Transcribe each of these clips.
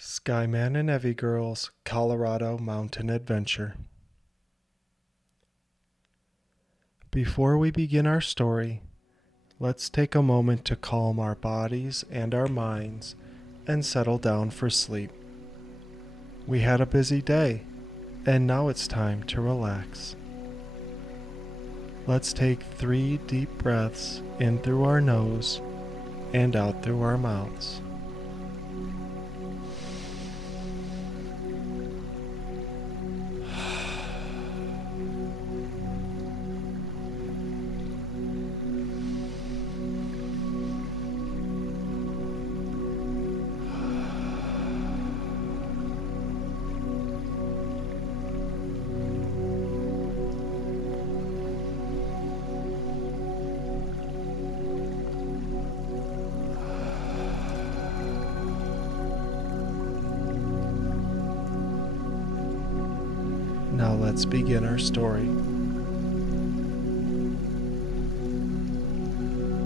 SkyeMan and EvieGirl's Colorado Mountain Adventure. Before we begin our story, let's take a moment to calm our bodies and our minds and settle down for sleep. We had a busy day, and now it's time to relax. Let's take 3 deep breaths in through our nose and out through our mouths. Now let's begin our story.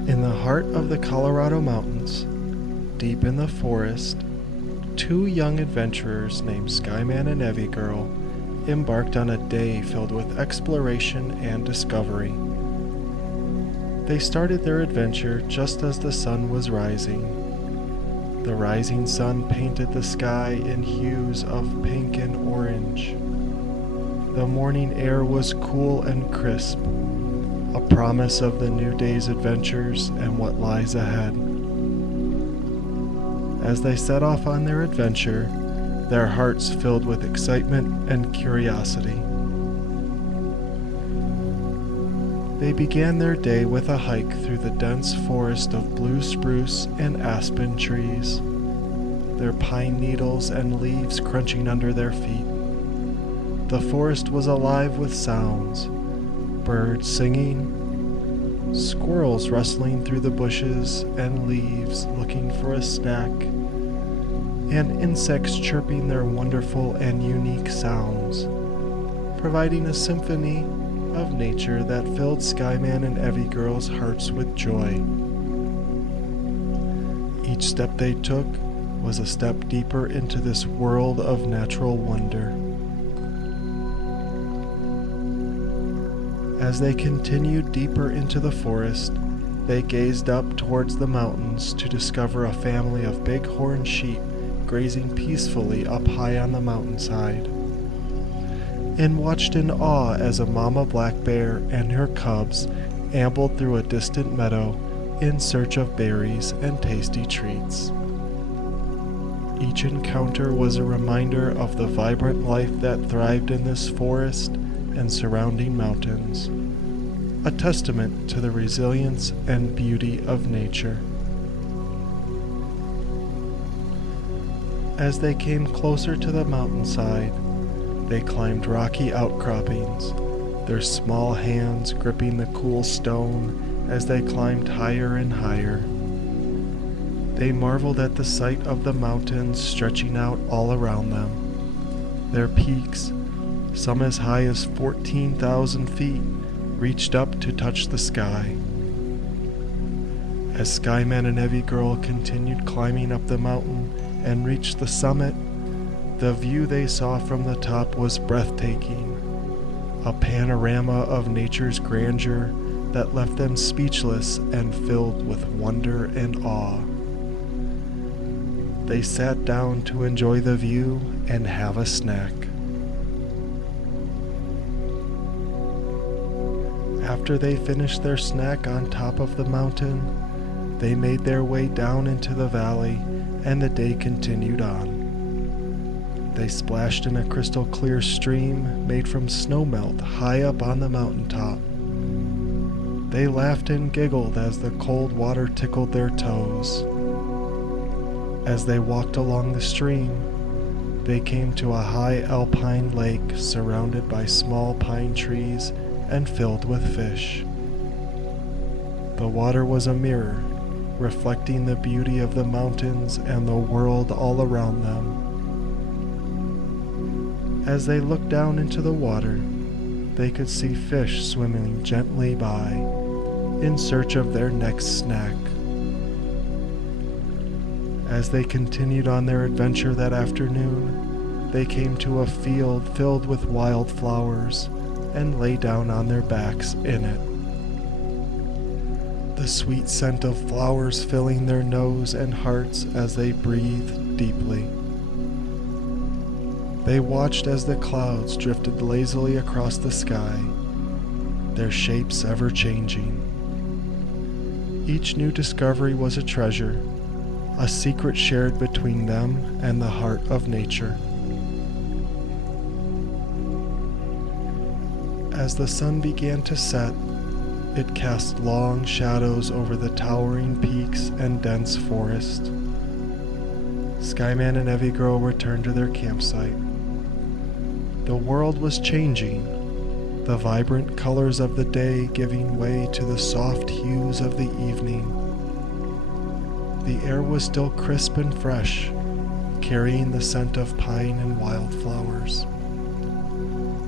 In the heart of the Colorado mountains, deep in the forest, 2 young adventurers named SkyeMan and EvieGirl embarked on a day filled with exploration and discovery. They started their adventure just as the sun was rising. The rising sun painted the sky in hues of pink and orange. The morning air was cool and crisp, a promise of the new day's adventures and what lies ahead. As they set off on their adventure, their hearts filled with excitement and curiosity. They began their day with a hike through the dense forest of blue spruce and aspen trees, their pine needles and leaves crunching under their feet. The forest was alive with sounds, birds singing, squirrels rustling through the bushes and leaves looking for a snack, and insects chirping their wonderful and unique sounds, providing a symphony of nature that filled SkyeMan and EvieGirl's hearts with joy. Each step they took was a step deeper into this world of natural wonder. As they continued deeper into the forest, they gazed up towards the mountains to discover a family of bighorn sheep grazing peacefully up high on the mountainside, and watched in awe as a mama black bear and her cubs ambled through a distant meadow in search of berries and tasty treats. Each encounter was a reminder of the vibrant life that thrived in this forest and surrounding mountains, a testament to the resilience and beauty of nature. As they came closer to the mountainside, they climbed rocky outcroppings, their small hands gripping the cool stone as they climbed higher and higher. They marveled at the sight of the mountains stretching out all around them. Their peaks, some as high as 14,000 feet, reached up to touch the sky. As SkyeMan and EvieGirl continued climbing up the mountain and reached the summit, the view they saw from the top was breathtaking, a panorama of nature's grandeur that left them speechless and filled with wonder and awe. They sat down to enjoy the view and have a snack. After they finished their snack on top of the mountain, they made their way down into the valley, and the day continued on. They splashed in a crystal clear stream made from snowmelt high up on the mountaintop. They laughed and giggled as the cold water tickled their toes. As they walked along the stream, they came to a high alpine lake surrounded by small pine trees and filled with fish. The water was a mirror, reflecting the beauty of the mountains and the world all around them. As they looked down into the water, they could see fish swimming gently by, in search of their next snack. As they continued on their adventure that afternoon, they came to a field filled with wild flowers and lay down on their backs in it. The sweet scent of flowers filling their nose and hearts as they breathed deeply. They watched as the clouds drifted lazily across the sky, their shapes ever changing. Each new discovery was a treasure, a secret shared between them and the heart of nature. As the sun began to set, it cast long shadows over the towering peaks and dense forest. SkyeMan and EvieGirl returned to their campsite. The world was changing, the vibrant colors of the day giving way to the soft hues of the evening. The air was still crisp and fresh, carrying the scent of pine and wildflowers.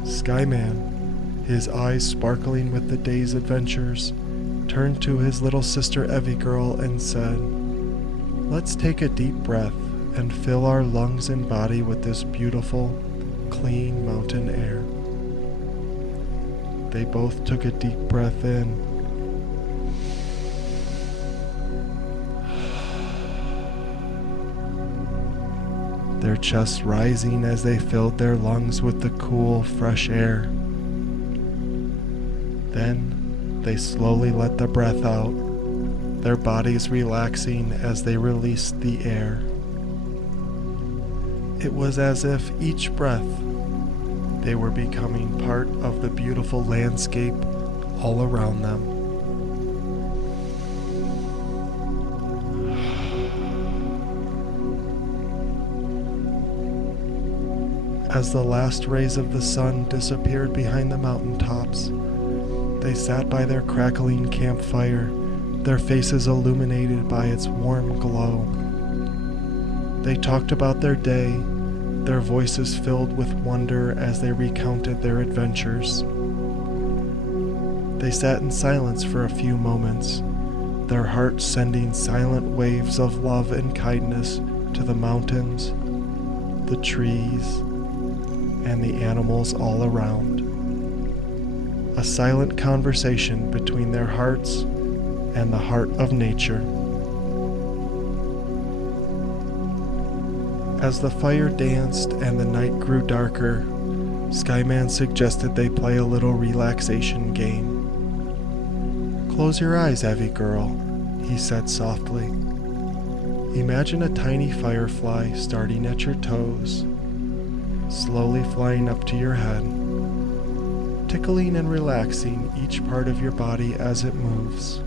SkyeMan, his eyes sparkling with the day's adventures, turned to his little sister EvieGirl and said, "Let's take a deep breath and fill our lungs and body with this beautiful, clean mountain air." They both took a deep breath in. Their chests rising as they filled their lungs with the cool, fresh air. Then they slowly let the breath out, their bodies relaxing as they released the air. It was as if each breath they were becoming part of the beautiful landscape all around them. As the last rays of the sun disappeared behind the mountaintops, they sat by their crackling campfire, their faces illuminated by its warm glow. They talked about their day, their voices filled with wonder as they recounted their adventures. They sat in silence for a few moments, their hearts sending silent waves of love and kindness to the mountains, the trees, and the animals all around. A silent conversation between their hearts and the heart of nature. As the fire danced and the night grew darker, SkyeMan suggested they play a little relaxation game. "Close your eyes, EvieGirl," he said softly. "Imagine a tiny firefly starting at your toes, slowly flying up to your head, tickling and relaxing each part of your body as it moves.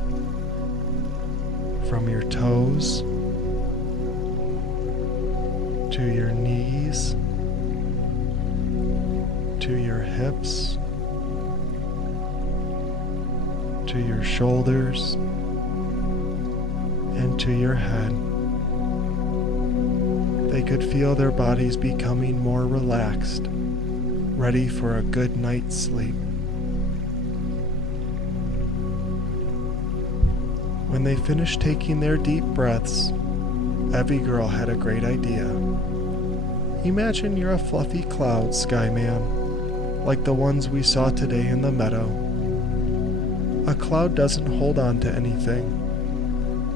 From your toes, to your knees, to your hips, to your shoulders, and to your head." They could feel their bodies becoming more relaxed, ready for a good night's sleep. When they finished taking their deep breaths, EvieGirl had a great idea. "Imagine you're a fluffy cloud, SkyeMan, like the ones we saw today in the meadow. A cloud doesn't hold on to anything.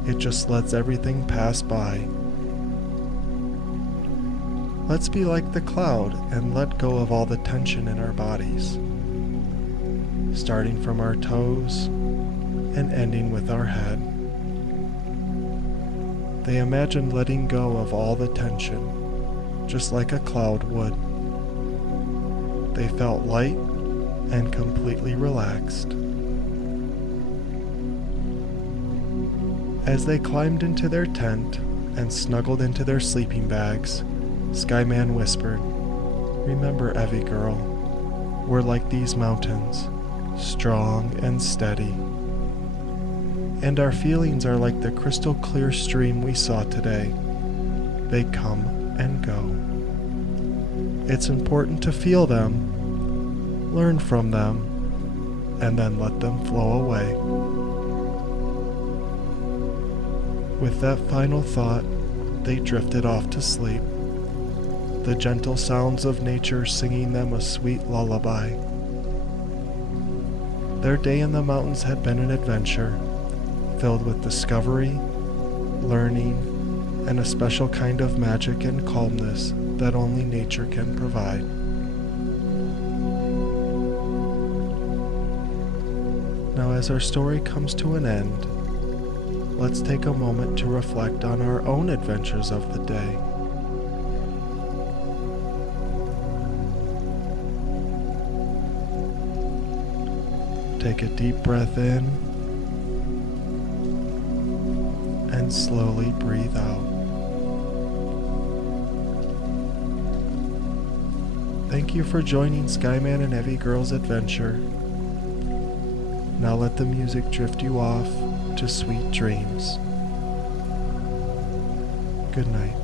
It just lets everything pass by. Let's be like the cloud and let go of all the tension in our bodies, starting from our toes and ending with our head." They imagined letting go of all the tension, just like a cloud would. They felt light and completely relaxed. As they climbed into their tent and snuggled into their sleeping bags, SkyeMan whispered, "Remember, EvieGirl, we're like these mountains, strong and steady. And our feelings are like the crystal clear stream we saw today. They come and go. It's important to feel them, learn from them, and then let them flow away." With that final thought, they drifted off to sleep, the gentle sounds of nature singing them a sweet lullaby. Their day in the mountains had been an adventure, filled with discovery, learning, and a special kind of magic and calmness that only nature can provide. Now, as our story comes to an end, let's take a moment to reflect on our own adventures of the day. Take a deep breath in and slowly breathe out. Thank you for joining SkyeMan and EvieGirl's adventure. Now let the music drift you off to sweet dreams. Good night.